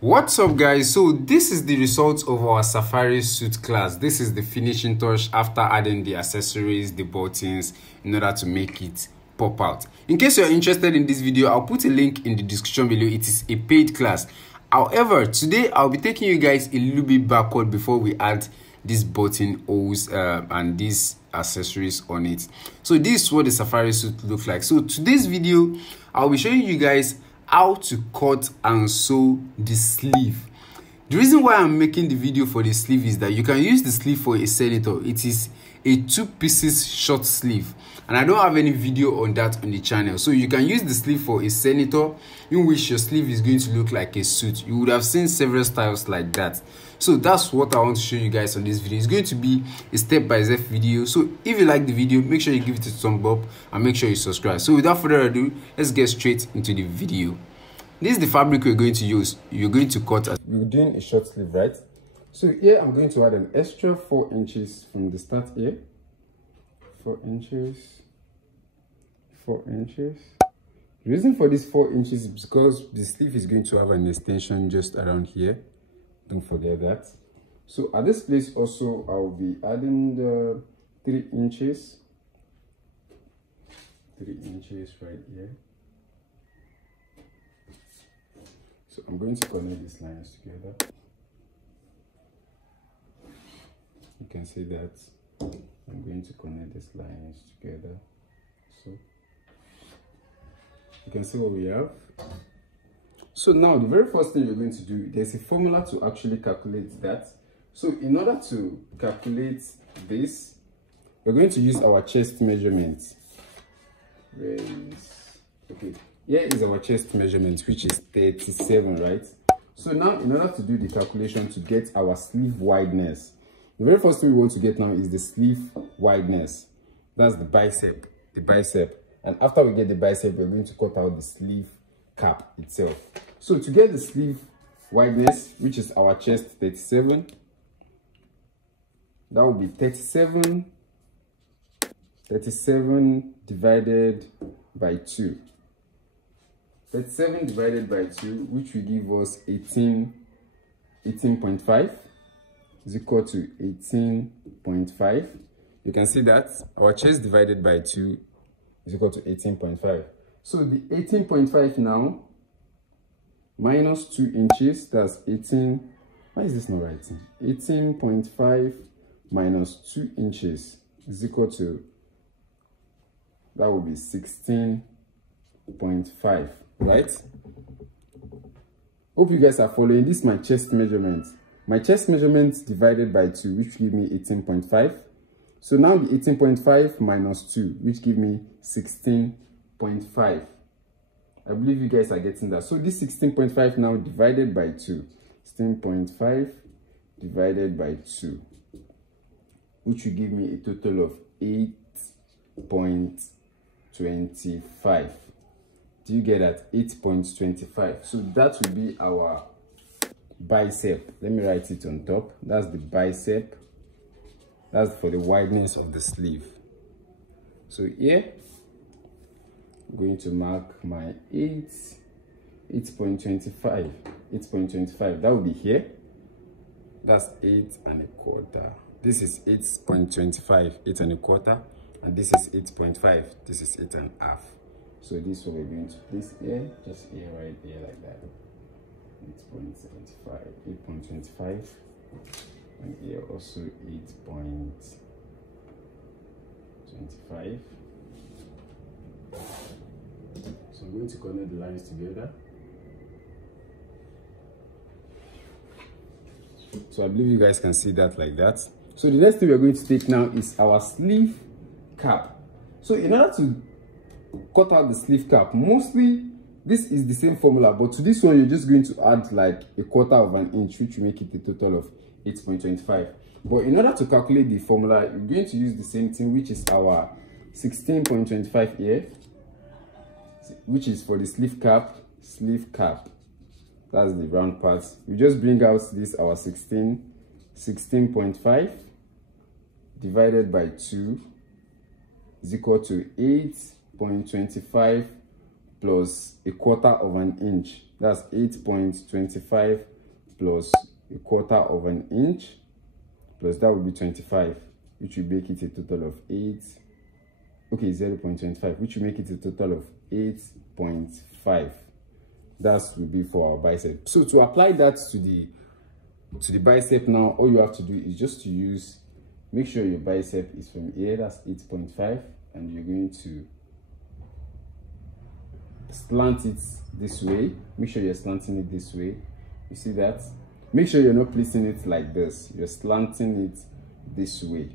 What's up, guys? So this is the result of our safari suit class. This is the finishing touch after adding the accessories, the buttons, in order to make it pop out. In case you're interested in this video, I'll put a link in the description below. It is a paid class. However, today I'll be taking you guys a little bit backward before we add these button holes and these accessories on it. So this is what the safari suit looks like. So today's video, I'll be showing you guys how to cut and sew the sleeve. The reason why I'm making the video for the sleeve is that you can use the sleeve for a senator. It is a 2 pieces short sleeve, and I don't have any video on that on the channel. So you can use the sleeve for a senator in which your sleeve is going to look like a suit. You would have seen several styles like that. So that's what I want to show you guys on this video. It's going to be a step-by-step video. So if you like the video, make sure you give it a thumb up and make sure you subscribe. So without further ado, let's get straight into the video. This is the fabric we're going to use. You're going to cut as we're doing a short sleeve, right? So here I'm going to add an extra 4 inches from the start here. 4 inches, 4 inches. The reason for this 4 inches is because the sleeve is going to have an extension just around here. Don't forget that. So at this place also, I'll be adding the 3 inches. 3 inches right here. So I'm going to connect these lines together. You can see that I'm going to connect these lines together. So you can see what we have. So now the very first thing you're going to do, there's a formula to actually calculate that. So in order to calculate this, we're going to use our chest measurement. Okay, here is our chest measurement, which is 37, right? So now in order to do the calculation to get our sleeve wideness, the very first thing we want to get now is the sleeve wideness. That's the bicep, and after we get the bicep, we're going to cut out the sleeve cap itself. So to get the sleeve wideness, which is our chest 37, that will be 37 divided by 2. 37 divided by 2, which will give us 18.5 is equal to 18.5. You can see that our chest divided by 2 is equal to 18.5. So the 18.5 now minus 2 inches, that's 18. Why is this not writing? 18.5 minus 2 inches is equal to, that will be 16.5, right? Hope you guys are following. This is my chest measurement. My chest measurement divided by 2, which give me 18.5. So now the 18.5 minus 2, which give me 16.5. I believe you guys are getting that. So this 16.5 now divided by 2. 16.5 divided by 2, which will give me a total of 8.25. Do you get that? 8.25. So that will be our bicep. Let me write it on top. That's the bicep. That's for the wideness of the sleeve. So here I'm going to mark my 8.25. 8.25. That will be here. That's 8 1/4. This is 8.25, 8 1/4, and this is 8.5. This is 8 1/2. So this one we're going to place here, just here, right there, like that. 8.75, 8.25, and here also 8.25. So I'm going to connect the lines together. So I believe you guys can see that like that. So the next thing we're going to take now is our sleeve cap. So in order to cut out the sleeve cap, mostly this is the same formula, but to this one you're just going to add like 1/4 of an inch, which will make it a total of 8.25. But in order to calculate the formula, you're going to use the same thing, which is our 16.25 here, which is for the sleeve cap. That's the round part. We just bring out this our 16.5 divided by 2 is equal to 8.25 plus 1/4 of an inch. That's 8.25 plus a quarter of an inch, plus that would be 25, which will make it a total of 8. Okay, 0.25, which will make it a total of 8.5. That will be for our bicep. So to apply that to the bicep now, all you have to do is just to use, make sure your bicep is from here, that's 8.5, and you're going to slant it this way. Make sure you're slanting it this way. You see that? Make sure you're not placing it like this. You're slanting it this way.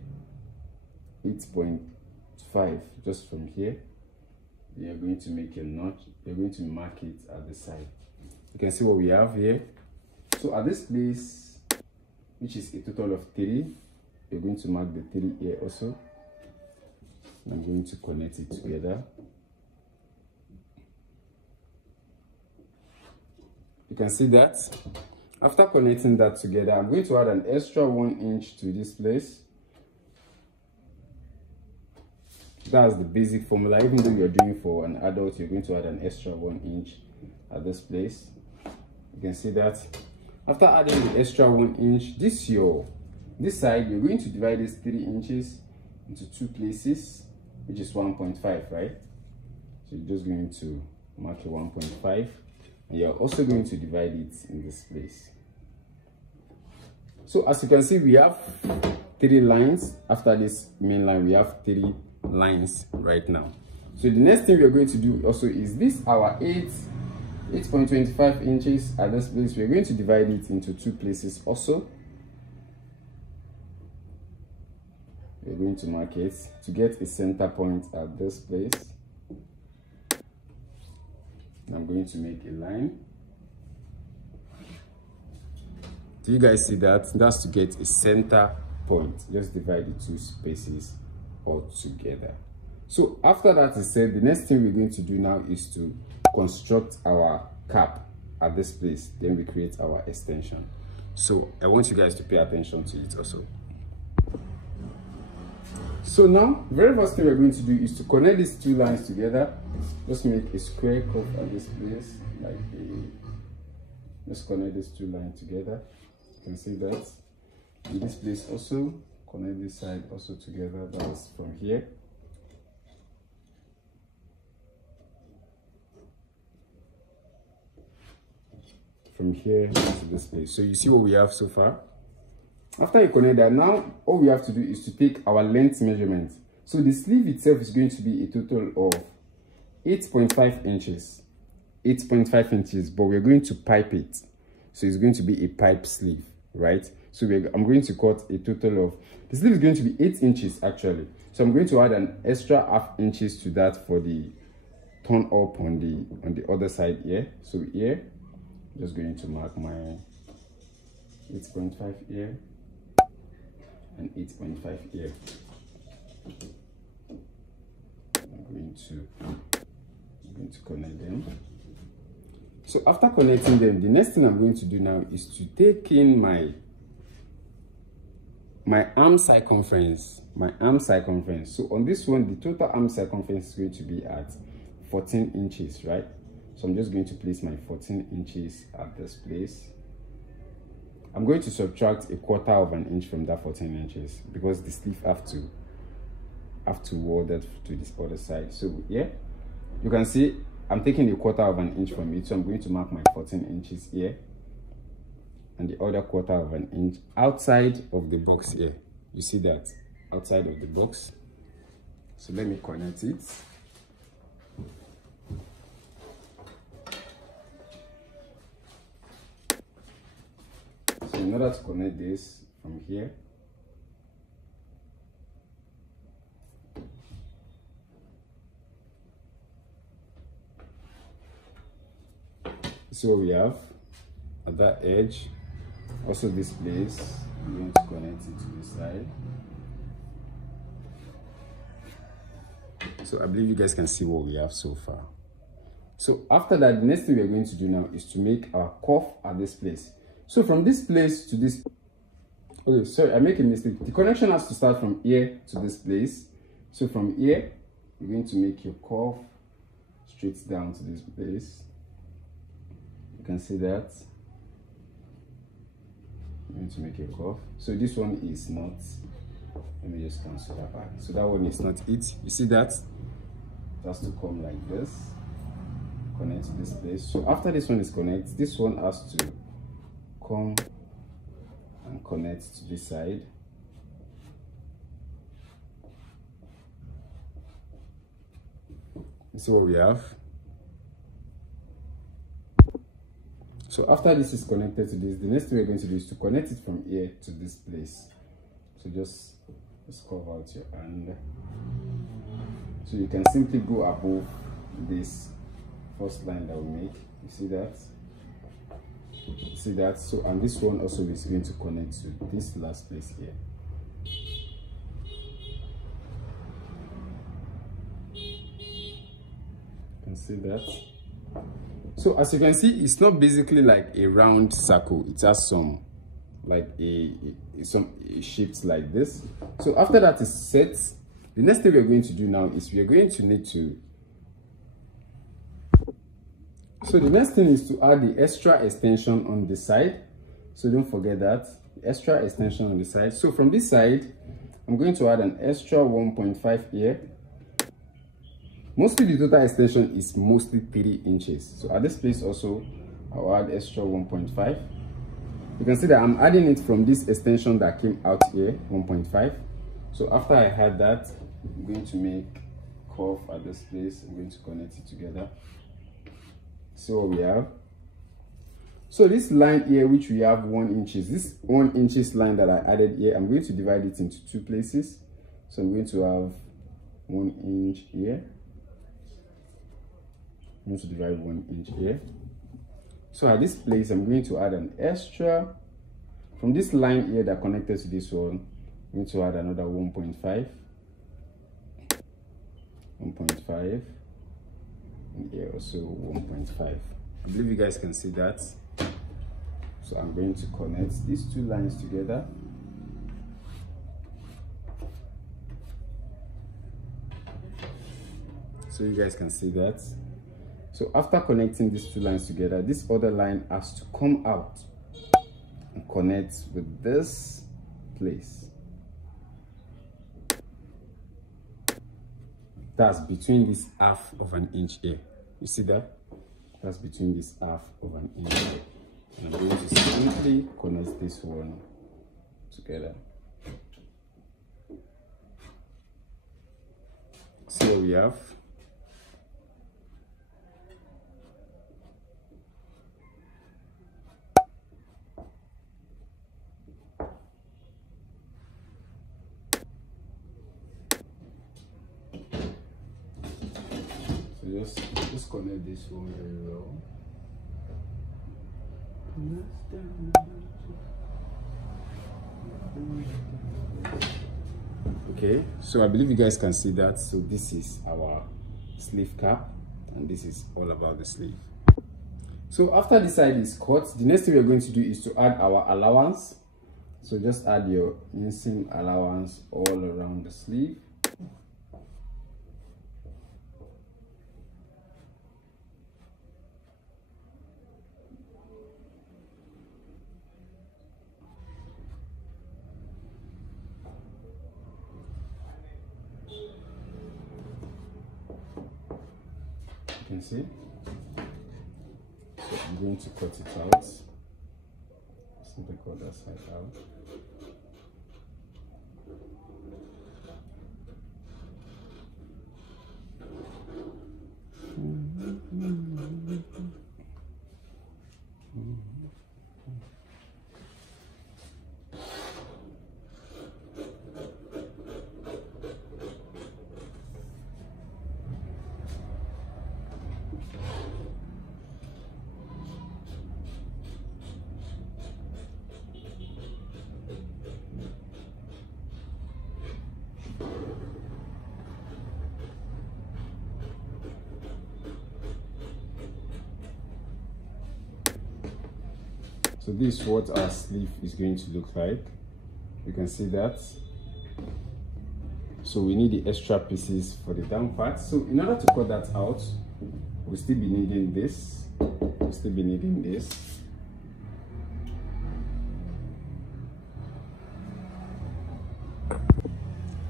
8.5 just from here. You're going to make a notch. You're going to mark it at the side. You can see what we have here. So at this place, which is a total of 3, you're going to mark the 3 here also. I'm going to connect it together. You can see that. After connecting that together, I'm going to add an extra 1 inch to this place. That's the basic formula. Even though you're doing for an adult, you're going to add an extra 1 inch at this place. You can see that. After adding the extra 1 inch, this side, you're going to divide this 3 inches into 2 places, which is 1.5, right? So you're just going to mark a 1.5, and you're also going to divide it in this place. So as you can see, we have 3 lines. After this main line, we have 3 lines right now. So the next thing we're going to do also is this, our 8.25 inches at this place. We're going to divide it into 2 places also. We're going to mark it to get a center point at this place. I'm going to make a line. Do you guys see that? That's to get a center point. Just divide the 2 spaces all together. So after that is said, the next thing we're going to do now is to construct our cap at this place. Then we create our extension. So I want you guys to pay attention to it also. So now, very first thing we're going to do is to connect these 2 lines together. Just make a square curve at this place, like just connect these 2 lines together. You can see that. In this place also, connect this side also together. That's from here. From here to this place. So you see what we have so far. After you connect that, now all we have to do is to take our length measurement. So the sleeve itself is going to be a total of 8.5 inches. 8.5 inches, but we're going to pipe it. So it's going to be a pipe sleeve, right? So I'm going to cut a total of, the sleeve is going to be 8 inches actually. So I'm going to add an extra ½ inches to that for the turn up on the other side here. So here, I'm just going to mark my 8.5 here and 8.5 here. I'm going to connect them. So after connecting them, the next thing I'm going to do now is to take in my arm circumference. So on this one, the total arm circumference is going to be at 14 inches, right? So I'm just going to place my 14 inches at this place. I'm going to subtract a quarter of an inch from that 14 inches because the sleeve have to wall that to this other side. So yeah, you can see I'm taking a quarter of an inch from it. So I'm going to mark my 14 inches here and the other quarter of an inch outside of the box here. You see that outside of the box. So let me connect it. So in order to connect this from here, so we have at that edge, also this place, we're going to connect it to this side. So I believe you guys can see what we have so far. So after that, the next thing we're going to do now is to make our cuff at this place. So from this place to this, okay, sorry, I make a mistake. The connection has to start from here to this place. So from here, you're going to make your cuff straight down to this place. You can see that. I'm going to make a curve. So this one is not, let me just cancel that back. So that one is not it. You see that? It has to come like this, connect to this place. So after this one is connected, this one has to come and connect to this side. You see what we have? So after this is connected to this, the next thing we're going to do is to connect it from here to this place. So just curve out your hand. So you can simply go above this first line that we make. You see that? You see that? So, and this one also is going to connect to this last place here. You can see that? So as you can see, it's not basically like a round circle. It has some like some shapes like this. So after that is set, the next thing we're going to do now is we're going to need to, so the next thing is to add the extra extension on the side. So don't forget that, the extra extension on the side. So from this side, I'm going to add an extra 1.5 here. Mostly the total extension is mostly 3 inches. So at this place also, I'll add extra 1.5. You can see that I'm adding it from this extension that came out here, 1.5. So after I had that, I'm going to make curve at this place. I'm going to connect it together. See what we have. So this line here, which we have 1 inch, this 1 inches line that I added here, I'm going to divide it into 2 places. So I'm going to have 1 inch here. I'm going to divide 1 inch here. So at this place, I'm going to add an extra, from this line here that connected to this one, I'm going to add another 1.5, and here also 1.5. I believe you guys can see that. So I'm going to connect these 2 lines together. So you guys can see that. So after connecting these 2 lines together, this other line has to come out and connect with this place. That's between this half of an inch here. You see that? That's between this half of an inch here. And I'm going to simply connect this one together. See what we have? Just connect this one very well. Okay, so I believe you guys can see that. So this is our sleeve cap, and this is all about the sleeve. So after this side is cut, the next thing we're going to do is to add our allowance. So just add your inseam allowance all around the sleeve. You can see. So I'm going to cut it out. Simply cut that side out. So this is what our sleeve is going to look like. You can see that. So we need the extra pieces for the down part. So in order to cut that out, we'll still be needing this. will still be needing this.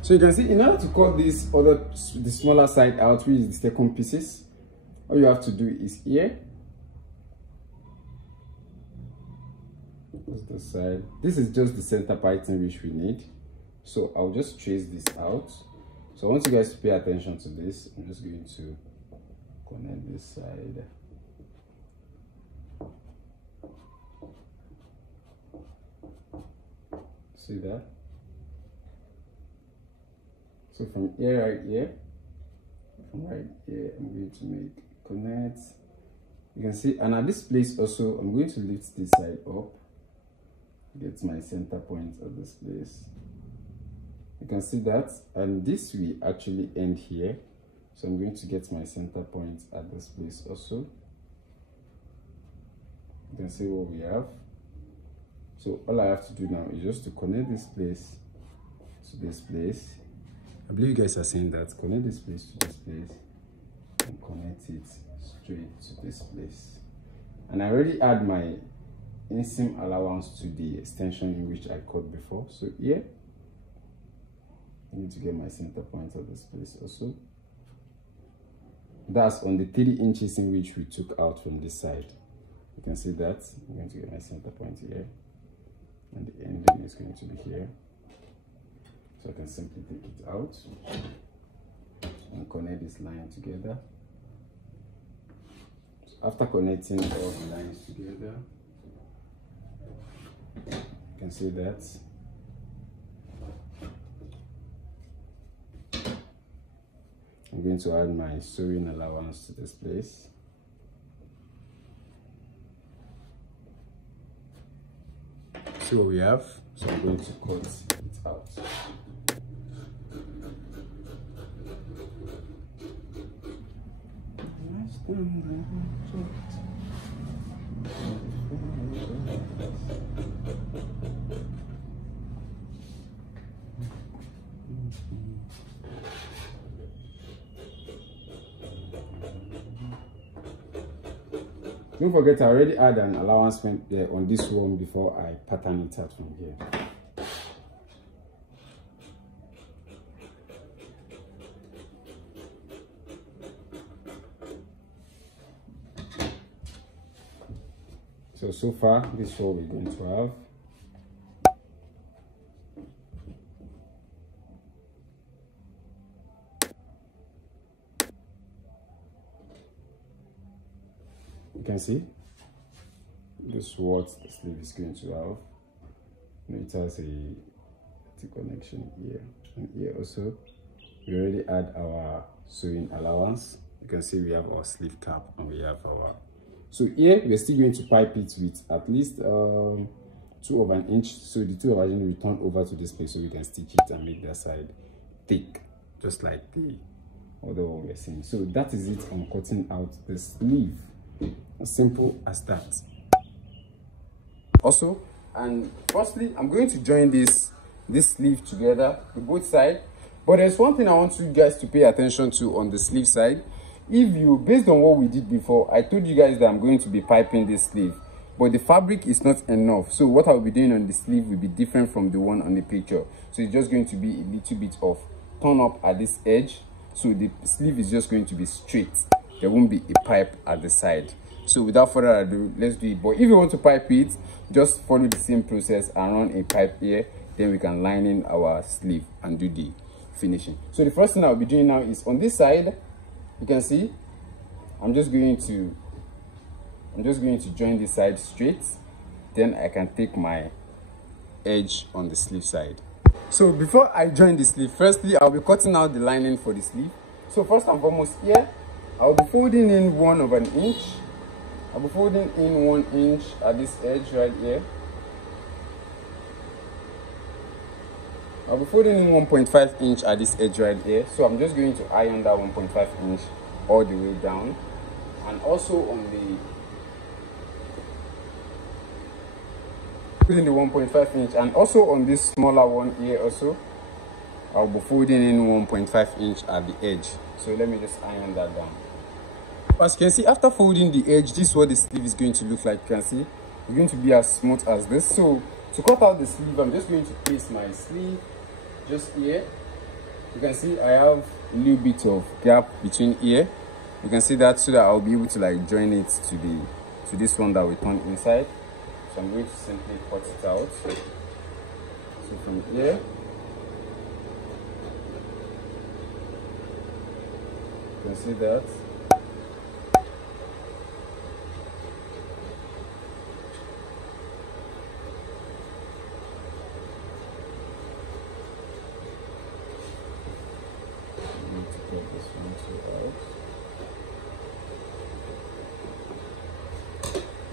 So you can see, in order to cut the smaller side out, which is the second pieces, all you have to do is here. That's the side. This is just the center pattern which we need. So I'll just trace this out. So I want you guys to pay attention to this. I'm just going to connect this side. See that? So from here, right here, from right here, I'm going to connect. You can see, and at this place also, I'm going to lift this side up, get my center point at this place. You can see that, and this will actually end here. So I'm going to get my center point at this place also. You can see what we have. So all I have to do now is just to connect this place to this place. I believe you guys are saying that. Connect this place to this place and connect it straight to this place. And I already add my inseam allowance to the extension in which I cut before. So here, I need to get my center point at this place also. That's on the 3 inches in which we took out from this side. You can see that. I'm going to get my center point here, and the ending is going to be here. So I can simply take it out and connect this line together. So after connecting all the lines together, you can see that. I'm going to add my sewing allowance to this place. See what we have. So I'm going to cut it out. Don't forget, I already had an allowance there on this one before I pattern it out from here. So far, this is what we're going to have. You can see this is what the sleeve is going to have. It has a connection here and here also. We already add our sewing allowance. You can see we have our sleeve cap and we have our. So here we're still going to pipe it with at least 2 of an inch. So the 2 of an inch we turn over to this place so we can stitch it and make that side thick, just like the other one we're seeing. So that is it on cutting out the sleeve. As simple as that. Also, and firstly, I'm going to join this sleeve together, the both side. But there's one thing I want you guys to pay attention to on the sleeve side. If you, based on what we did before, I told you guys that I'm going to be piping this sleeve, but the fabric is not enough. So what I'll be doing on the sleeve will be different from the one on the picture. So it's just going to be a little bit of turn up at this edge. So the sleeve is just going to be straight. There won't be a pipe at the side. So without further ado, let's do it. But if you want to pipe it, just follow the same process and run a pipe here. Then we can line in our sleeve and do the finishing. So the first thing I'll be doing now is on this side. You can see I'm just going to join this side straight. Then I can take my edge on the sleeve side. So before I join the sleeve, firstly I'll be cutting out the lining for the sleeve. So first and foremost here, I'll be folding in 1 of an inch. I'll be folding in 1 inch at this edge right here. I'll be folding in 1.5 inch at this edge right here. So I'm just going to iron that 1.5 inch all the way down. And also on the 1.5 inch, and also on this smaller one here also, I'll be folding in 1.5 inch at the edge. So let me just iron that down. As you can see, after folding the edge, this is what the sleeve is going to look like. You can see it's going to be as smooth as this. So to cut out the sleeve, I'm just going to place my sleeve just here. You can see I have a little bit of gap between here. You can see that, so that I'll be able to like join it to this one that we turn inside. So I'm going to simply cut it out. So from here, you can see that.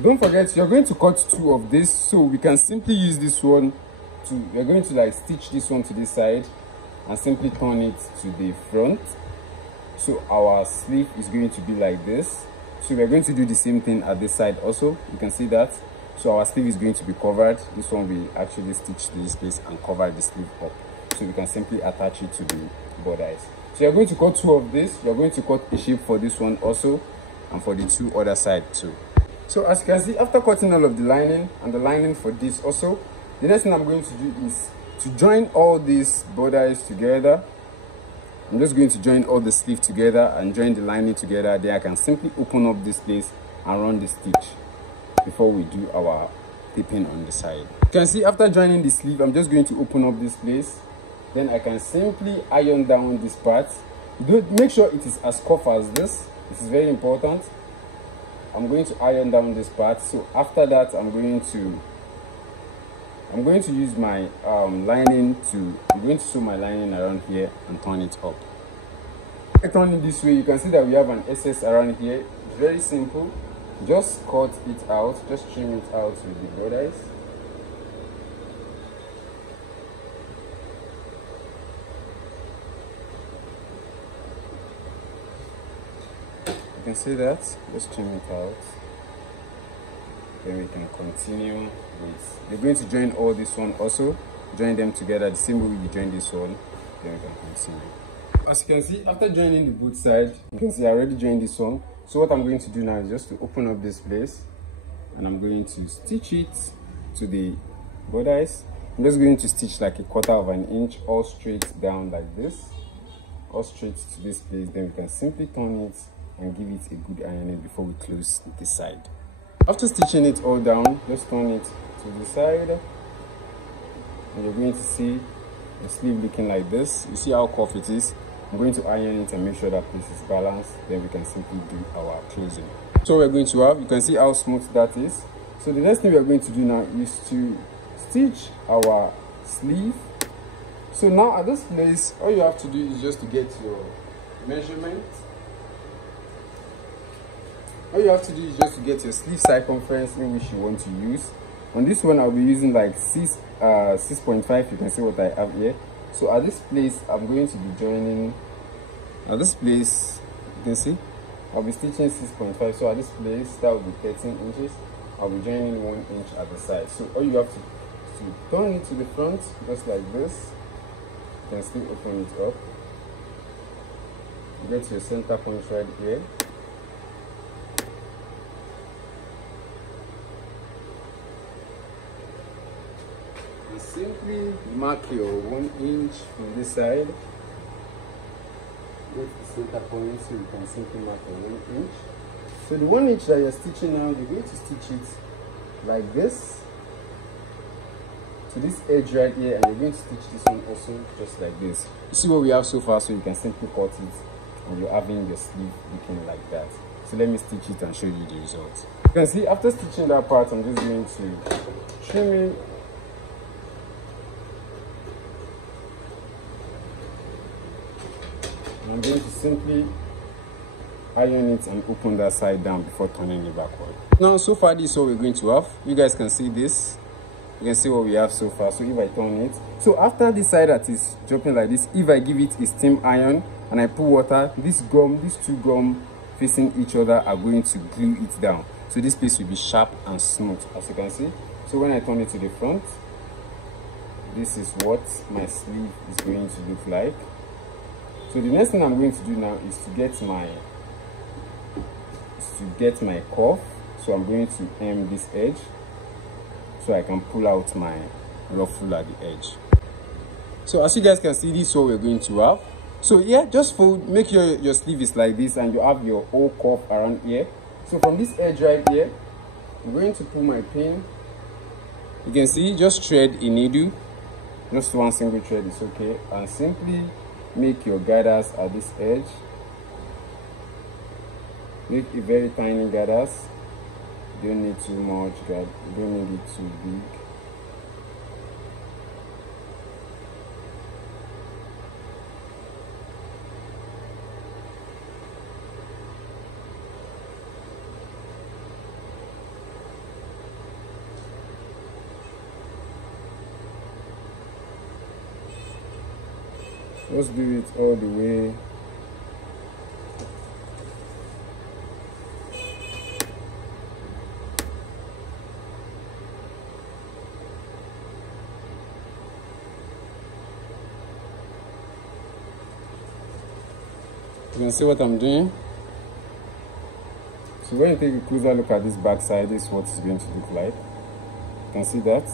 Don't forget, you're going to cut two of this, so we can simply use this one to, we're going to like stitch this one to this side and simply turn it to the front. So our sleeve is going to be like this. So we're going to do the same thing at this side also. You can see that. So our sleeve is going to be covered. This one will actually stitch to this place and cover the sleeve up. So we can simply attach it to the borders. So you're going to cut two of this. You're going to cut a shape for this one also, and for the two other side too. So as you can see, after cutting all of the lining and the lining for this also, the next thing I'm going to do is to join all these borders together. I'm just going to join all the sleeve together and join the lining together. Then I can simply open up this place and run the stitch before we do our tipping on the side. You can see after joining the sleeve, I'm just going to open up this place. Then I can simply iron down this part. Make sure it is as cuff as this. This is very important. I'm going to iron down this part. So after that, I'm going to use my lining I'm going to sew my lining around here and turn it up. I turn it this way, you can see that we have an excess around here. It's very simple. Just cut it out, just trim it out with the borders. You can see that, just trim it out. Then we can continue with, you're going to join all this one also, join them together the same way you join this one, then we can continue. As you can see, after joining the both sides, you can see I already joined this one. So what I'm going to do now is just to open up this place, and I'm going to stitch it to the borders. I'm just going to stitch like a 1/4 of an inch all straight down like this, all straight to this place. Then we can simply turn it and give it a good ironing before we close this side. After stitching it all down, just turn it to the side, and you're going to see the sleeve looking like this. You see how cuff it is. I'm going to iron it and make sure that place is balanced. Then we can simply do our closing. So we're going to have, you can see how smooth that is. So the next thing we are going to do now is to stitch our sleeve. So now at this place, all you have to do is just to get your measurement. All you have to do is just to get your sleeve circumference in which you want to use. On this one, I'll be using like 6.5. You can see what I have here. So at this place, I'm going to be joining. At this place, you can see I'll be stitching 6.5. So at this place, that will be 13 inches. I'll be joining 1 inch at the side. So all you have to turn it to the front, just like this. You can still open it up. Get your center point right here. Simply mark your 1 inch from this side. Get the center point, so you can simply mark your 1 inch. So the 1 inch that you're stitching now, you're going to stitch it like this to this edge right here, and you're going to stitch this one also just like this. You see what we have so far, so you can simply cut it, and you're having your sleeve looking like that. So let me stitch it and show you the result. You can see after stitching that part, I'm just going to trim it. I'm going to simply iron it and open that side down before turning it backward. Now, so far this is what we're going to have. You guys can see this. You can see what we have so far. So if I turn it, so after this side that is dropping like this, if I give it a steam iron and I put water, these two gum facing each other are going to glue it down. So this piece will be sharp and smooth, as you can see. So when I turn it to the front, this is what my sleeve is going to look like. So the next thing I'm going to do now is to get my to get my cuff. So I'm going to hem this edge so I can pull out my ruffle at the edge. So as you guys can see, this is what we're going to have. So yeah, just fold, make sure your sleeve is like this and you have your whole cuff around here. So from this edge right here, I'm going to pull my pin. You can see, just thread a needle, just one single thread is okay, and simply make your gathers at this edge. Make a very tiny gathers. Don't need too much, don't need it too big. Just do it all the way. You can see what I'm doing. So when you take a closer look at this back side, this is what it's going to look like. You can see that.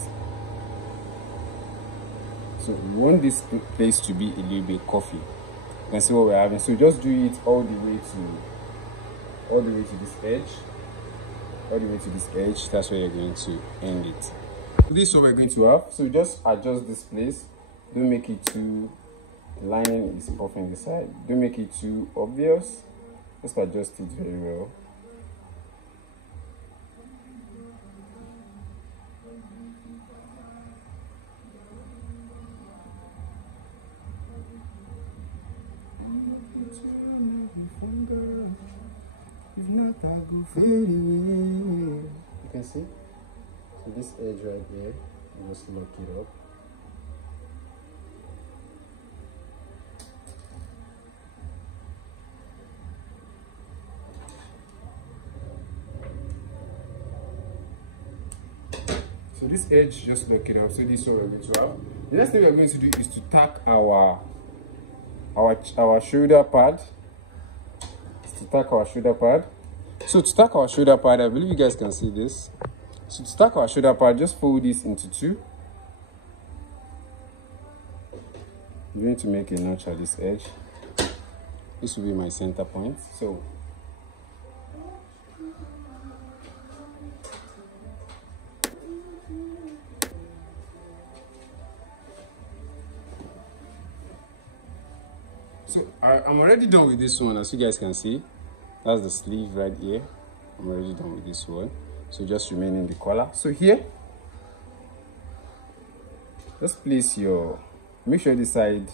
So we want this place to be a little bit coffee. You can see what we're having. So just do it all the way to this edge. All the way to this edge. That's where you're going to end it. This is what we're going to have. So just adjust this place. Don't make it too, the lining is puffing the side. Don't make it too obvious. Just adjust it very well. You can see, so this edge right here, you just lock it up. So this edge, just lock it up. So this is what we're going to have. The next thing we're going to do is to tack our shoulder pad. So to tack our shoulder pad, I believe you guys can see this. So to tack our shoulder pad, just fold this into two. I'm going to make a notch at this edge. This will be my center point. So I'm already done with this one. As you guys can see, that's the sleeve right here. I'm already done with this one. So just remain in the collar. So here, just place make sure this side